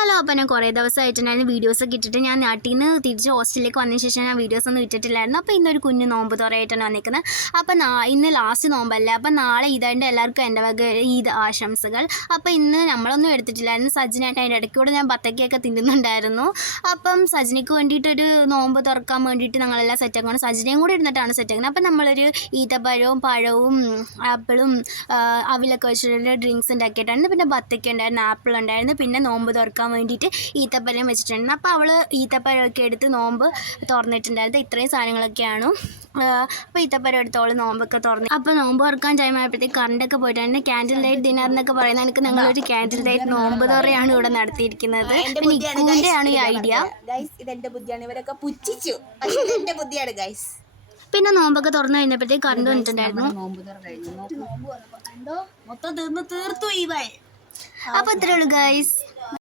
Hello, അപ്പോൾ ഞാൻ കുറേ ദിവസമായിട്ടുണ്ടായിരുന്നു വീഡിയോസൊക്കെ ഇട്ടിട്ട്. ഞാൻ നാട്ടിൽ നിന്ന് തിരിച്ച് ഹോസ്റ്റലിലേക്ക് വന്നതിന് ശേഷം ഞാൻ വീഡിയോസൊന്നും ഇട്ടിട്ടില്ലായിരുന്നു. അപ്പോൾ ഇന്നൊരു കുഞ്ഞ് നോമ്പ് തുറയായിട്ടാണ് വന്നിരിക്കുന്നത്. അപ്പോൾ ഇന്ന് ലാസ്റ്റ് നോമ്പല്ലേ, അപ്പോൾ നാളെ ഇതായിട്ട് എല്ലാവർക്കും എൻ്റെ വക ഈദ് ആശംസകൾ. അപ്പോൾ ഇന്ന് നമ്മളൊന്നും എടുത്തിട്ടില്ലായിരുന്നു. സജിനായിട്ട് അതിൻ്റെ ഇടയ്ക്കൂടെ ഞാൻ ബത്തക്കയൊക്കെ തിന്നുന്നുണ്ടായിരുന്നു. അപ്പം സജിനിക്ക് വേണ്ടിയിട്ടൊരു നോമ്പ് തുറക്കാൻ വേണ്ടിയിട്ട് ഞങ്ങളെല്ലാം സെറ്റാക്കണം. സജിനയും കൂടി ഇരുന്നിട്ടാണ് സെറ്റാക്കുന്നത്. അപ്പം നമ്മളൊരു ഈത്തപ്പഴവും പഴവും ആപ്പിളും അവിലൊക്കെ വെച്ചിട്ടുള്ള ഡ്രിങ്ക്സ് ഉണ്ടാക്കിയിട്ടായിരുന്നു. പിന്നെ ബത്തക്ക ഉണ്ടായിരുന്നു, ആപ്പിൾ ഉണ്ടായിരുന്നു, പിന്നെ നോമ്പ് തുറക്കാൻ വേണ്ടിയിട്ട് ഈത്തപ്പഴം വെച്ചിട്ടുണ്ടായിരുന്നു. അപ്പോൾ അവൾ ഈത്തപ്പഴമൊക്കെ എടുത്ത് നോമ്പ് തുറന്നിട്ടുണ്ടായിരുന്നു. ഇത്രയും സാധനങ്ങളൊക്കെയാണ്. അപ്പോൾ ഈത്തപ്പഴം എടുത്തോളം നോമ്പൊക്കെ തുറന്നു. അപ്പോൾ നോമ്പ് തുറക്കാൻ ടൈം ആയപ്പോഴത്തേക്ക് കറണ്ടൊക്കെ പോയിട്ടായിരുന്നു. ക്യാൻഡിൽ ലൈറ്റ് ഡിന്നർ എന്നൊക്കെ പറയുന്നത് എനിക്ക് ഞങ്ങളൊരു ക്യാൻഡിൽ ലൈറ്റ് നോമ്പ് തുറയാണ് ഇവിടെ നടത്തിയിരിക്കുന്നത്. ഇക്കുവിൻ്റെയാണ് ഈ ഐഡിയ. ഇതെന്റെ ബുദ്ധിയാണ്, ഇവരൊക്കെ പുച്ഛിച്ചു. എന്റെ ബുദ്ധിയാണ് ഗൈസ്. പിന്നെ നോമ്പൊക്കെ തുറന്നു കഴിഞ്ഞപ്പോഴത്തേക്ക് കറണ്ട് വന്നിട്ടുണ്ടായിരുന്നു. മൊത്തം തീർത്തു. അപ്പോൾ ഇത്രയേ ഉള്ളൂ ഗൈസ്.